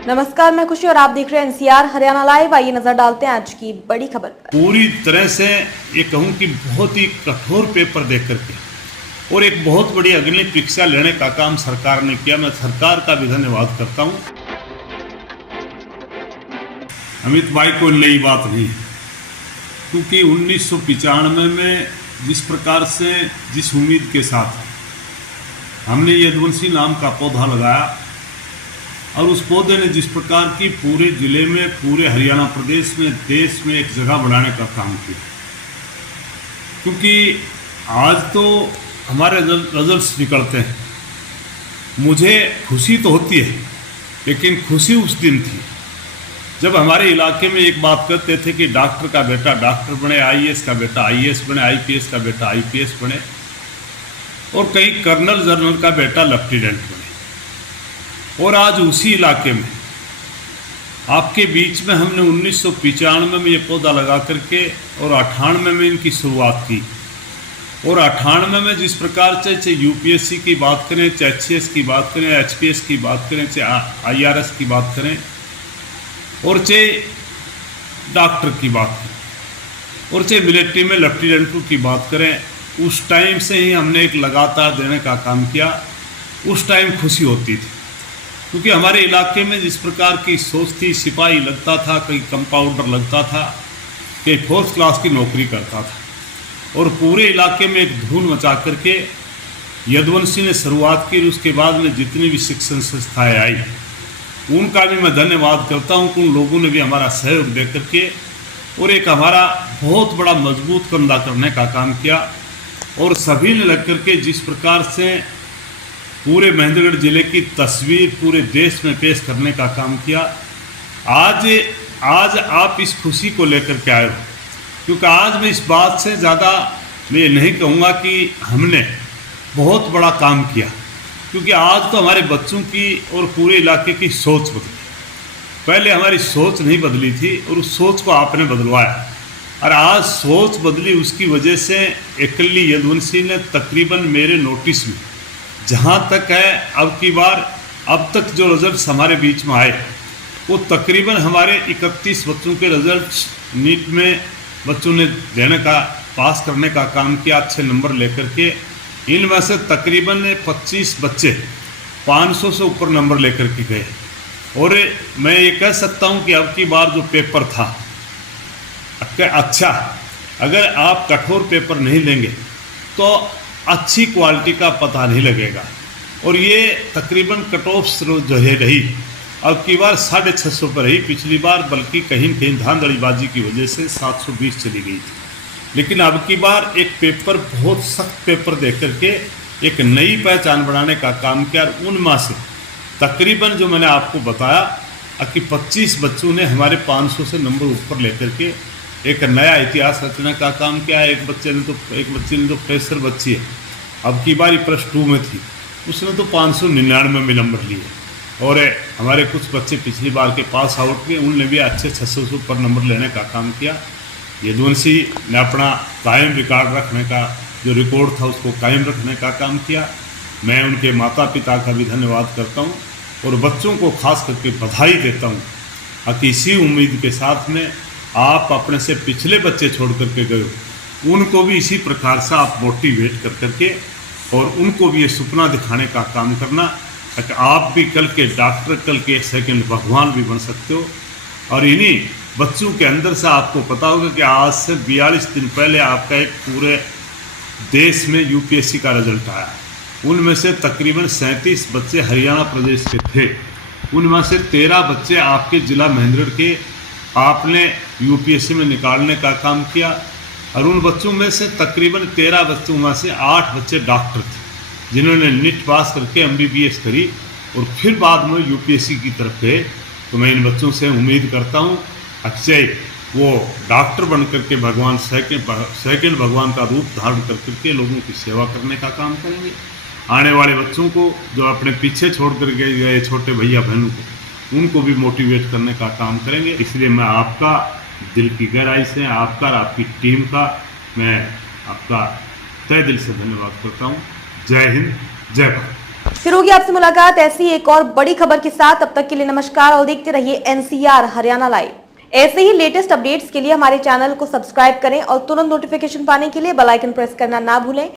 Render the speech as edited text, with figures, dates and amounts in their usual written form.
नमस्कार, मैं खुशी और आप देख रहे हैं एनसीआर हरियाणा लाइव। आइए नजर डालते हैं आज की बड़ी खबर पर। पूरी तरह से ये कहूँ कि बहुत ही कठोर पेपर दे करके और एक बहुत बड़ी अग्नि परीक्षा लेने का काम सरकार ने किया। मैं सरकार का भी धन्यवाद करता हूँ। अमित भाई कोई नई बात नहीं है, क्योंकि 1995 में जिस प्रकार से जिस उम्मीद के साथ हमने यदुवंशी नाम का पौधा लगाया और उस पौधे ने जिस प्रकार की पूरे जिले में, पूरे हरियाणा प्रदेश में, देश में एक जगह बनाने का काम किया, क्योंकि आज तो हमारे रिजल्ट्स निकलते हैं। मुझे खुशी तो होती है, लेकिन खुशी उस दिन थी जब हमारे इलाके में एक बात करते थे कि डॉक्टर का बेटा डॉक्टर बने, आईएएस का बेटा आईएएस बने, आईपीएस का बेटा आईपीएस बने और कहीं कर्नल जनरल का बेटा लेफ्टिनेंट बने। और आज उसी इलाके में आपके बीच में हमने 1995 में ये पौधा लगा करके और 98 में इनकी शुरुआत की। और 98 में जिस प्रकार से चाहे यूपीएससी की बात करें, चाहे एचसीएस की बात करें, एचपीएस की बात करें, चाहे आईआरएस की बात करें और चाहे डॉक्टर की बात करें और चाहे मिलिट्री में लेफ्टिनेंटों की बात करें, उस टाइम से ही हमने एक लगातार देने का काम किया। उस टाइम खुशी होती थी, क्योंकि हमारे इलाके में जिस प्रकार की सोच थी, सिपाही लगता था, कहीं कंपाउंडर लगता था, कहीं फोर्थ क्लास की नौकरी करता था और पूरे इलाके में एक धूम मचा करके यदुवंशी ने शुरुआत की। उसके बाद में जितनी भी शिक्षण संस्थाएँ आई, उनका भी मैं धन्यवाद करता हूँ कि उन लोगों ने भी हमारा सहयोग दे करके और एक हमारा बहुत बड़ा मजबूत कंधा करने का काम किया। और सभी ने लग करके जिस प्रकार से पूरे महेंद्रगढ़ जिले की तस्वीर पूरे देश में पेश करने का काम किया। आज आप इस खुशी को लेकर के आए हो, क्योंकि आज मैं इस बात से ज़्यादा मैं ये नहीं कहूँगा कि हमने बहुत बड़ा काम किया, क्योंकि आज तो हमारे बच्चों की और पूरे इलाके की सोच बदली। पहले हमारी सोच नहीं बदली थी और उस सोच को आपने बदलवाया और आज सोच बदली। उसकी वजह से एकली यदुवंशी ने तकरीबन मेरे नोटिस में जहाँ तक है अब की बार अब तक जो रिजल्ट्स हमारे बीच में आए, वो तकरीबन हमारे 31 बच्चों के रिजल्ट्स नीट में बच्चों ने देने का, पास करने का काम किया अच्छे नंबर लेकर के। इनमें से तकरीबन 25 बच्चे 500 से ऊपर नंबर लेकर के गए। और मैं ये कह सकता हूँ कि अब की बार जो पेपर था अच्छा, अगर आप कठोर पेपर नहीं लेंगे तो अच्छी क्वालिटी का पता नहीं लगेगा। और ये तकरीबन कट ऑफ जो है रही अब की बार 650 पर रही, पिछली बार बल्कि कहीं कहीं धांधलीबाजी की वजह से 720 चली गई थी। लेकिन अब की बार एक पेपर, बहुत सख्त पेपर दे करके एक नई पहचान बनाने का काम किया। और उनमें से तकरीबन जो मैंने आपको बताया कि 25 बच्चों ने हमारे 500 से नंबर ऊपर लेकर के एक नया इतिहास रचने का काम किया। एक बच्चे ने तो फ्रेशर बच्ची है, अब की बार +2 में थी, उसने तो 599 में नंबर लिए। और हमारे कुछ बच्चे पिछली बार के पास आउट हुए, उनने भी अच्छे 600 से ऊपर नंबर लेने का काम किया। यदुवंशी ने अपना कायम रिकॉर्ड रखने का, जो रिकॉर्ड था उसको कायम रखने का काम किया। मैं उनके माता पिता का भी धन्यवाद करता हूँ और बच्चों को खास करके बधाई देता हूँ कि इसी उम्मीद के साथ में आप अपने से पिछले बच्चे छोड़ करके गए हो, उनको भी इसी प्रकार से आप मोटिवेट कर करके और उनको भी ये सपना दिखाने का काम करना कि आप भी कल के डॉक्टर, कल के सेकंड भगवान भी बन सकते हो। और इन्हीं बच्चों के अंदर से आपको पता होगा कि आज से 42 दिन पहले आपका एक पूरे देश में यूपीएससी का रिजल्ट आया। उनमें से तकरीबन 37 बच्चे हरियाणा प्रदेश के थे, उनमें से 13 बच्चे आपके ज़िला महेंद्रगढ़ के आपने यूपीएससी में निकालने का काम किया। और उन बच्चों में से तकरीबन 13 बच्चों में से 8 बच्चे डॉक्टर थे, जिन्होंने नीट पास करके एमबीबीएस करी और फिर बाद में यूपीएससी की तरफ गए। तो मैं इन बच्चों से उम्मीद करता हूँ अक्षय वो डॉक्टर बन करके भगवान सेकंड भगवान का रूप धारण कर करके लोगों की सेवा करने का काम करेंगे। आने वाले बच्चों को, जो अपने पीछे छोड़ कर गए छोटे भैया बहनों को, उनको भी मोटिवेट करने का काम करेंगे। इसलिए मैं आपका दिल की गहराई से, आपका और आपकी टीम का मैं आपका तहे दिल से धन्यवाद करता हूँ। जय हिंद, जय भारत। फिर होगी आपसे मुलाकात ऐसी एक और बड़ी खबर के साथ। तब तक के लिए नमस्कार और देखते रहिए एनसीआर हरियाणा लाइव। ऐसे ही लेटेस्ट अपडेट्स के लिए हमारे चैनल को सब्सक्राइब करें और तुरंत नोटिफिकेशन पाने के लिए बेल आइकन प्रेस करना ना भूलें।